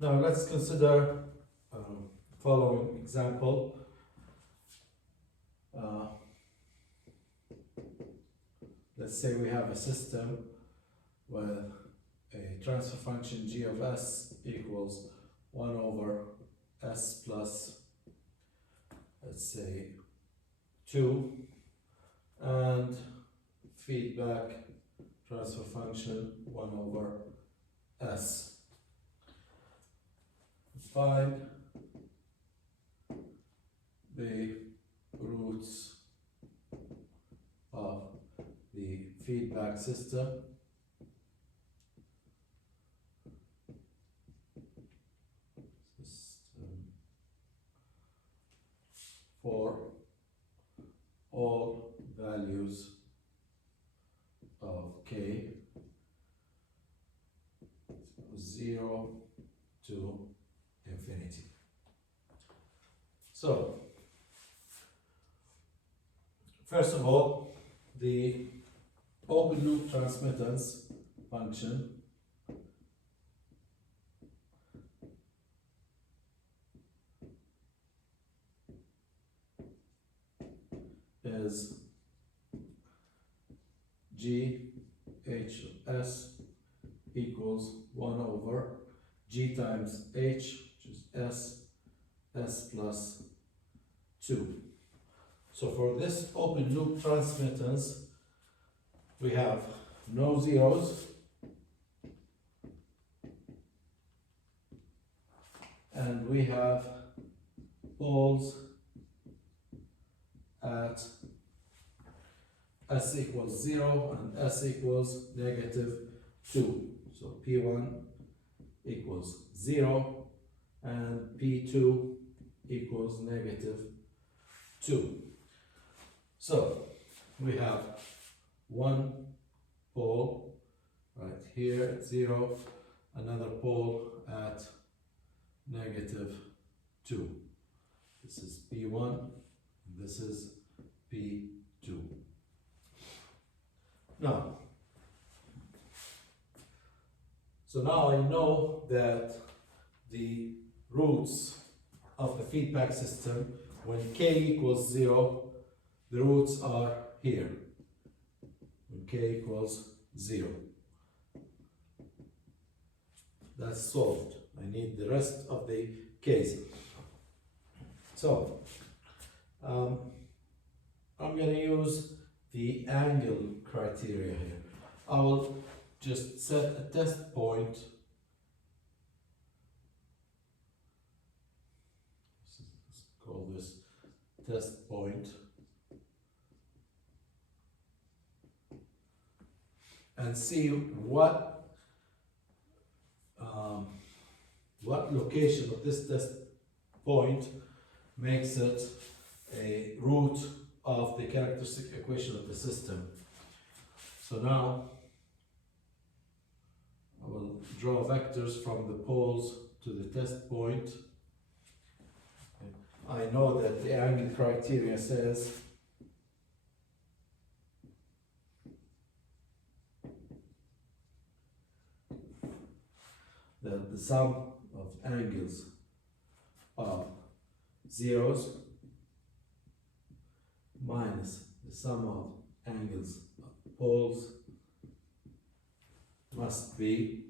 Now let's consider following example. Let's say we have a system with a transfer function g of s equals 1 over s plus, let's say, 2, and feedback transfer function 1 over s. Find the roots of the feedback system for all values of k 0 to infinity. So, first of all, the open loop transmittance function is g h of s equals 1 over g times h, which is s plus 2. So for this open loop transmittance, we have no zeros and we have poles at s equals 0 and s equals negative 2. So P1 equals 0 and P2 equals negative 2. So we have one pole right here at 0, another pole at negative 2. This is P1, and this is P2. Now, so now I know that the roots of the feedback system, when k equals 0, the roots are here. When k equals 0. That's solved. I need the rest of the k's. So, I'm going to use the angle criteria here. I will just set a test point. Let's call this test point. And see what location of this test point makes it a root of the characteristic equation of the system. So now I will draw vectors from the poles to the test point. I know that the angle criteria says that the sum of angles of zeros minus the sum of angles of poles must be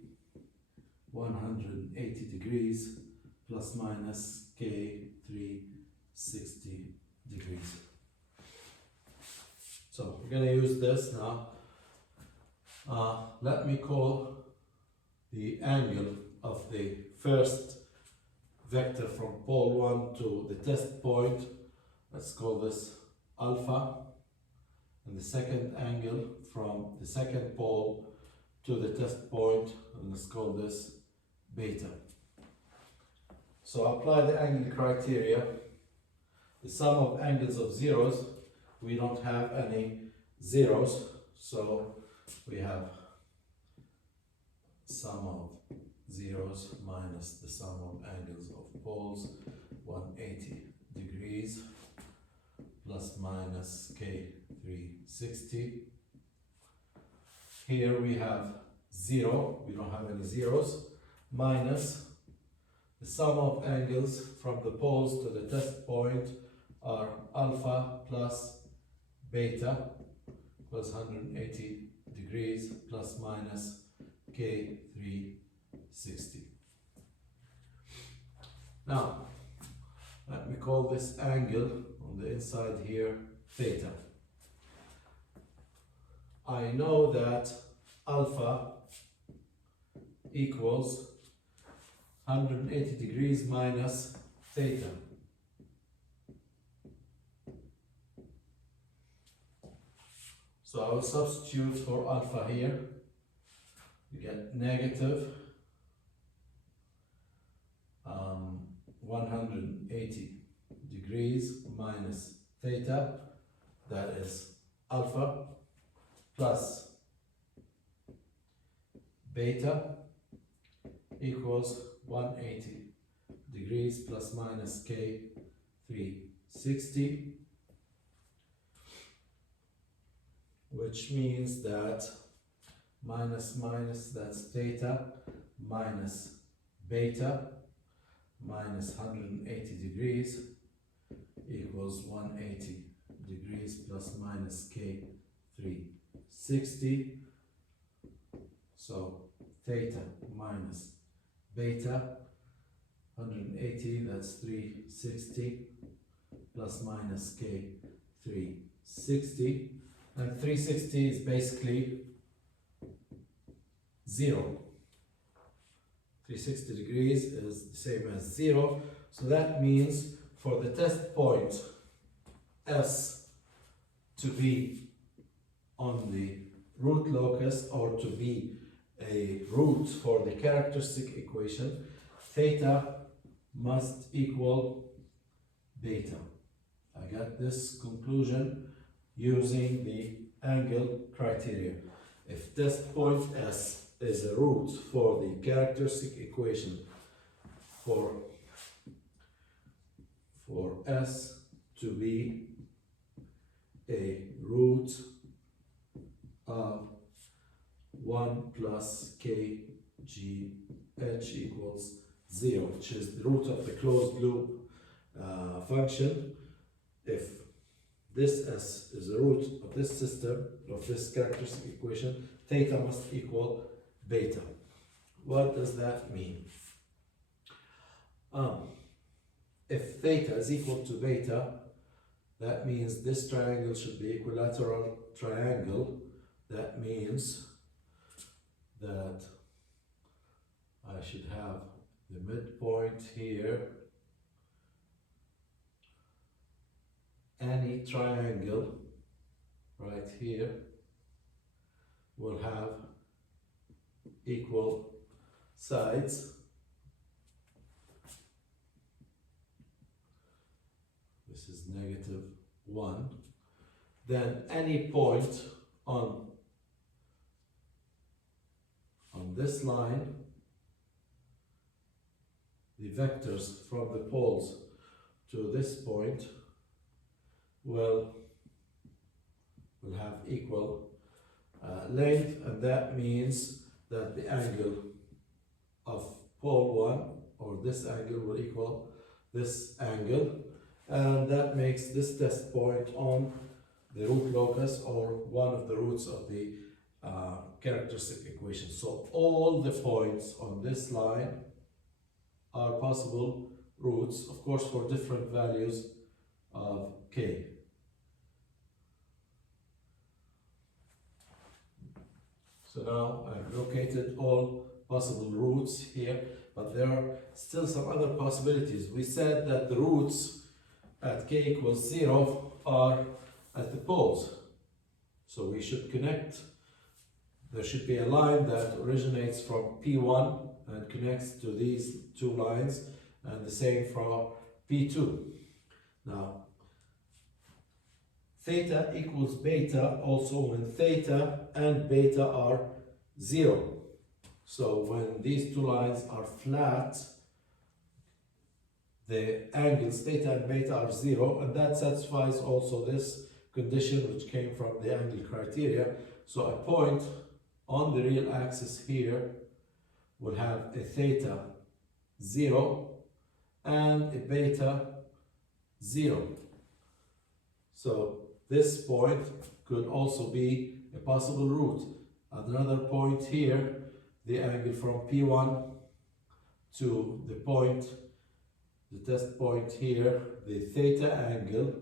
180 degrees plus minus k 360 degrees. So we're going to use this now. Let me call the angle of the first vector from pole 1 to the test point. Let's call this alpha, and the second angle from the second pole to the test point, and let's call this beta. So apply the angle criteria. The sum of angles of zeros, we don't have any zeros, so we have sum of zeros minus the sum of angles of poles, 180 degrees plus minus k 360. Here we have 0, we don't have any zeros, minus The sum of angles from the poles to the test point are alpha plus beta plus 180 degrees plus minus K 360. Now, let me call this angle on the inside here theta. I know that alpha equals 180 degrees minus theta. So I will substitute for alpha here. You get negative 180 degrees minus theta, that is alpha, plus beta equals 180 degrees plus minus K 360, which means that minus minus, that's theta, minus beta minus 180 degrees equals 180 degrees plus minus K 360. So theta minus beta, 180, that's 360 plus minus K 360, and 360 is basically 0. 360 degrees is the same as 0, so that means for the test point S to be on the root locus, or to be a root for the characteristic equation, theta must equal beta. I got this conclusion using the angle criterion. If test point S is a root for the characteristic equation for S to be a root of 1 plus k g h equals 0, which is the root of the closed loop function. If this S is a root of this system, of this characteristic equation, theta must equal beta. What does that mean? If theta is equal to beta, that means this triangle should be equilateral triangle. That means that I should have the midpoint here. Any triangle right here will have equal sides. This is -1. Then any point on this line, the vectors from the poles to this point will have equal length, and that means that the angle of pole 1, or this angle, will equal this angle, and that makes this test point on the root locus, or one of the roots of the characteristic equation. So all the points on this line are possible roots, of course, for different values of k. So now I've located all possible roots here, but there are still some other possibilities. We said that the roots at k equals 0 are at the poles. So we should connect. There should be a line that originates from P1 and connects to these two lines, and the same from P2. Now, theta equals beta also when theta and beta are 0. So when these two lines are flat, the angles theta and beta are 0, and that satisfies also this condition which came from the angle criteria. So a point on the real axis here will have a theta 0 and a beta 0. So this point could also be a possible root. Another point here, the angle from P1 to the point, the test point here, the theta angle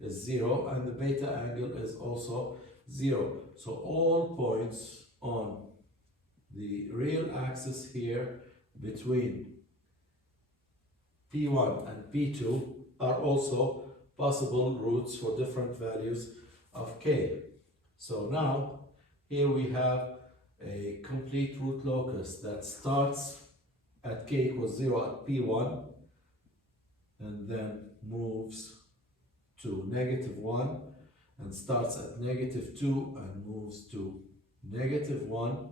is 0 and the beta angle is also 0. So all points on the real axis here between P1 and P2 are also possible roots for different values of k. So now here we have a complete root locus that starts at k equals 0 at P1 and then moves to -1 and starts at -2 and moves to -1,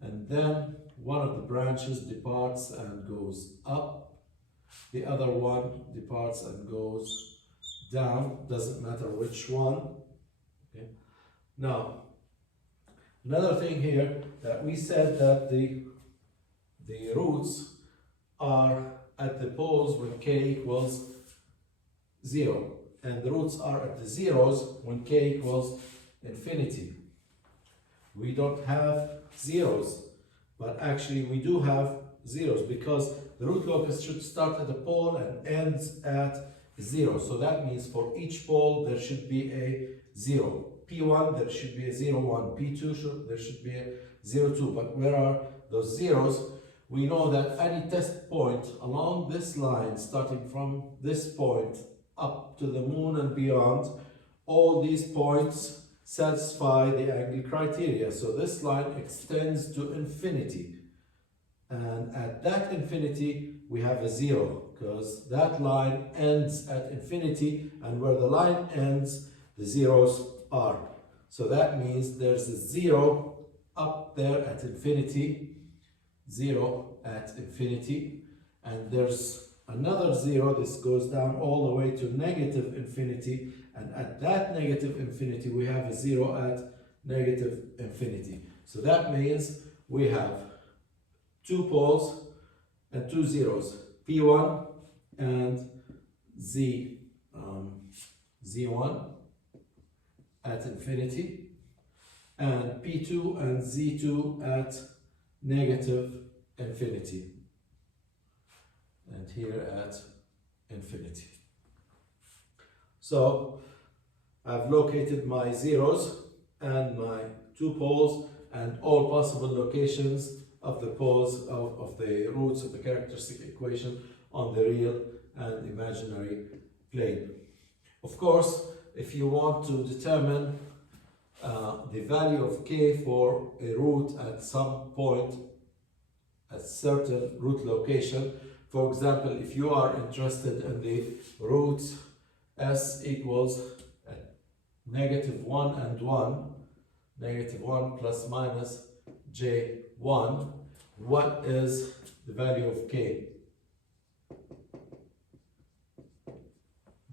and then one of the branches departs and goes up, the other one departs and goes down, doesn't matter which one. Okay. Now, another thing here, that we said that the roots are at the poles when k equals 0, and the roots are at the zeros when k equals infinity. We don't have zeros, but actually we do have zeros because the root locus should start at a pole and ends at 0. So that means for each pole there should be a 0. P1 there should be a 0, 1. P2 there should be a 0, 2. But where are those zeros? We know that any test point along this line, starting from this point up to the moon and beyond, all these points satisfy the angle criteria. So this line extends to infinity. And at that infinity, we have a 0, because that line ends at infinity, and where the line ends, the zeros are. So that means there's a 0 up there at infinity, 0 at infinity, and there's another 0. This goes down all the way to -infinity, and at that -infinity we have a 0 at -infinity. So that means we have two poles and two zeros, P1 and Z1 at infinity, and P2 and Z2 at -infinity, and here at infinity. So I've located my zeros and my two poles and all possible locations of the poles of the roots of the characteristic equation on the real and imaginary plane. Of course, if you want to determine the value of k for a root at some point, a certain root location, for example, if you are interested in the root s equals -1 and 1, -1 plus minus j1, what is the value of k?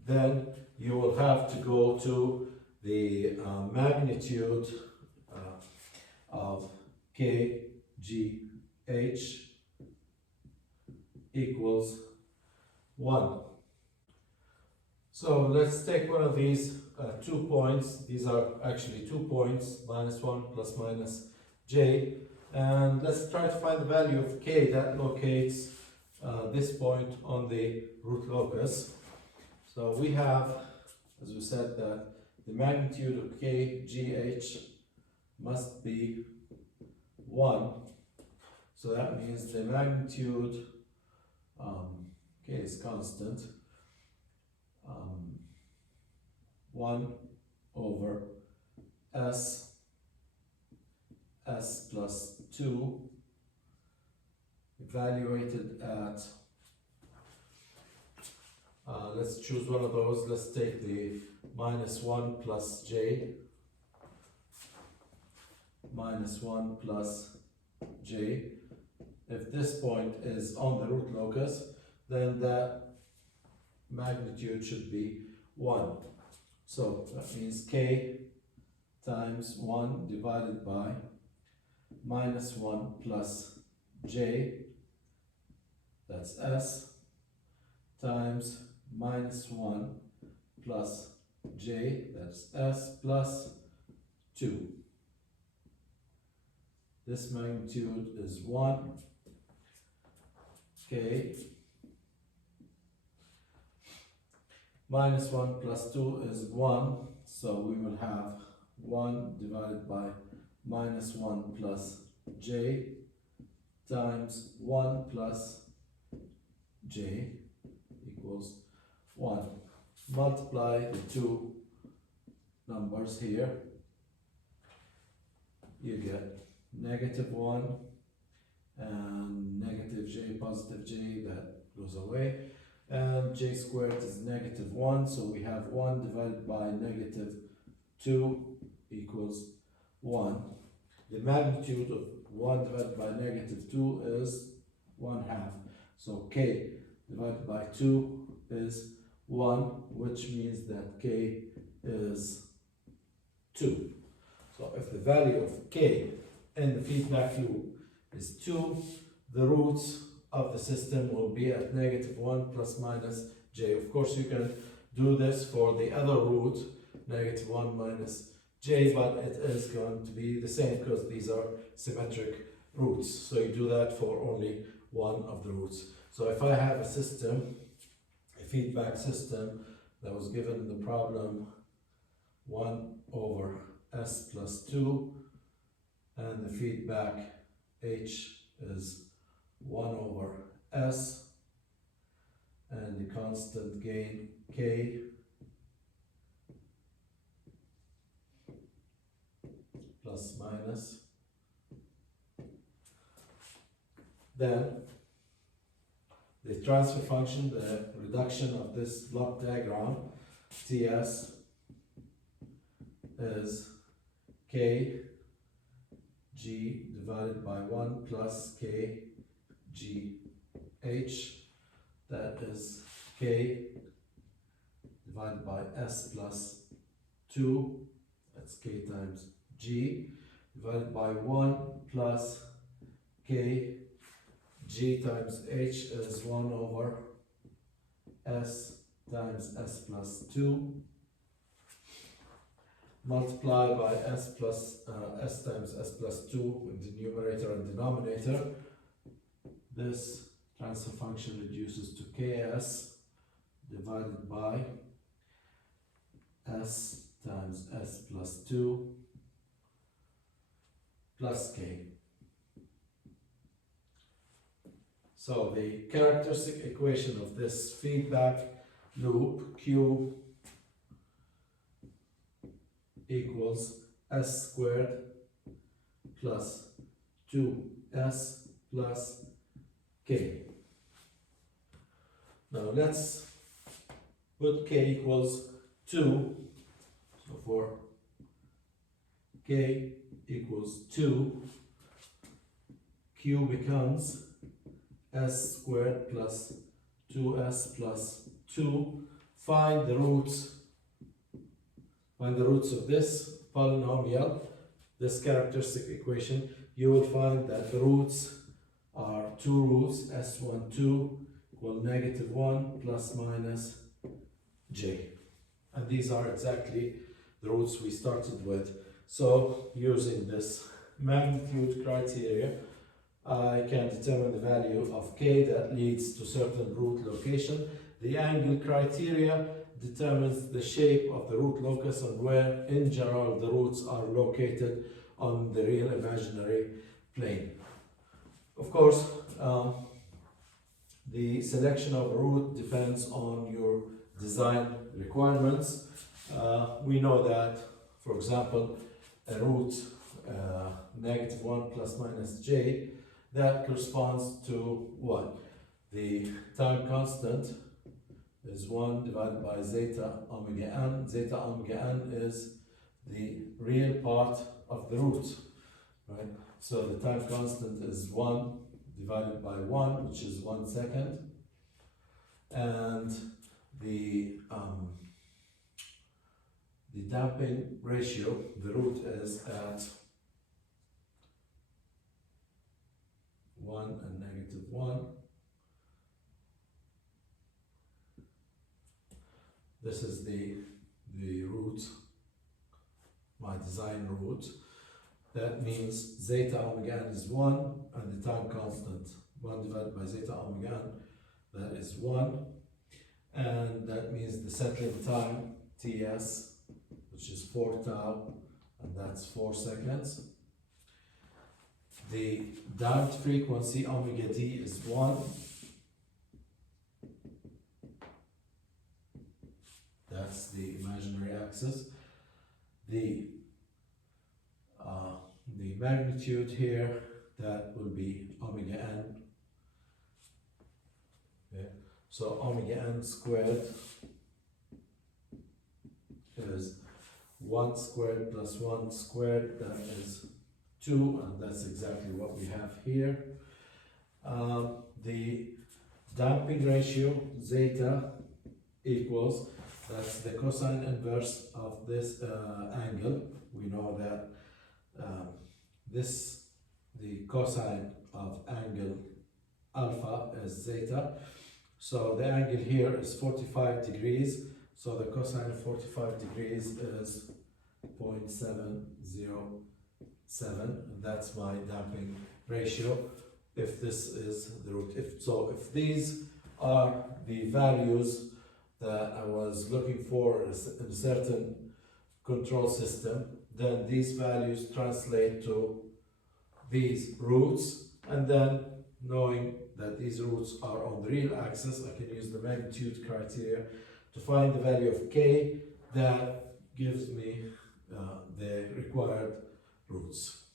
Then you will have to go to the magnitude of kgh equals 1. So let's take one of these 2 points. These are actually 2 points, -1 plus minus j. And let's try to find the value of k that locates this point on the root locus. So we have, as we said, that the magnitude of kgh must be 1. So that means the magnitude, k is constant, 1 over s plus 2 evaluated at, let's choose one of those. Let's take the -1 plus j, -1 plus j. If this point is on the root locus, then that magnitude should be 1. So that means k times 1 divided by -1 plus j, that's S, times minus 1 plus J, that's S, plus 2. This magnitude is 1, K, minus 1 plus 2 is 1, so we will have 1 divided by minus 1 plus J times 1 plus J equals 1. Multiply the two numbers here, you get negative 1 and negative J, positive J, that goes away, and J squared is negative 1, so we have 1 divided by negative 2 equals 1. The magnitude of 1 divided by negative 2 is 1/2, so K divided by 2 is 1, which means that K is 2. So if the value of K in the feedback loop is 2, the roots of the system will be at negative 1 plus minus J. Of course, you can do this for the other root, negative 1 minus J, but it is going to be the same because these are symmetric roots. So you do that for only one of the roots. So if I have a system, a feedback system that was given in the problem 1 over S plus 2, and the feedback H is 1 over S, and the constant gain K plus minus, then the transfer function, the reduction of this block diagram, Ts, is K G divided by 1 plus K G H, that is K divided by S plus 2, that's K times G, divided by 1 plus K G times H is 1 over S times S plus 2, multiply by S times S plus 2 in the numerator and denominator. This transfer function reduces to Ks divided by S times S plus 2 plus K. So the characteristic equation of this feedback loop, Q equals S squared plus 2S plus K. Now let's put K equals 2. So for K equals 2, Q becomes S squared plus 2S plus 2. Find the roots of this polynomial, this characteristic equation. You will find that the roots are two roots, S12 equal negative 1 plus minus J. And these are exactly the roots we started with. So using this magnitude criteria, I can determine the value of K that leads to certain root location. The angle criteria determines the shape of the root locus and where in general the roots are located on the real imaginary plane. Of course, the selection of a root depends on your design requirements. We know that, for example, a root negative 1 plus minus J, that corresponds to what? The time constant is 1 divided by zeta omega n. Zeta omega n is the real part of the root, right? So the time constant is 1 divided by 1, which is 1 second. And the damping ratio, the root is at 1 and negative 1. This is the root, my design root. That means zeta omega n is 1, and the time constant 1 divided by zeta omega n, that is 1. And that means the settling time, Ts, which is 4 tau, and that's 4 seconds. The damped frequency, omega d, is 1. That's the imaginary axis. The magnitude here, that will be omega n. Okay. So omega n squared is 1 squared plus 1 squared, that is 2, and that's exactly what we have here. The damping ratio, zeta, equals, that's the cosine inverse of this angle. We know that the cosine of angle alpha is zeta. So the angle here is 45 degrees. So the cosine of 45 degrees is 0.707. That's my damping ratio, if this is the root. If these are the values that I was looking for in a certain control system, then these values translate to these roots, and then knowing that these roots are on the real axis, I can use the magnitude criteria to find the value of k that gives me the required roots.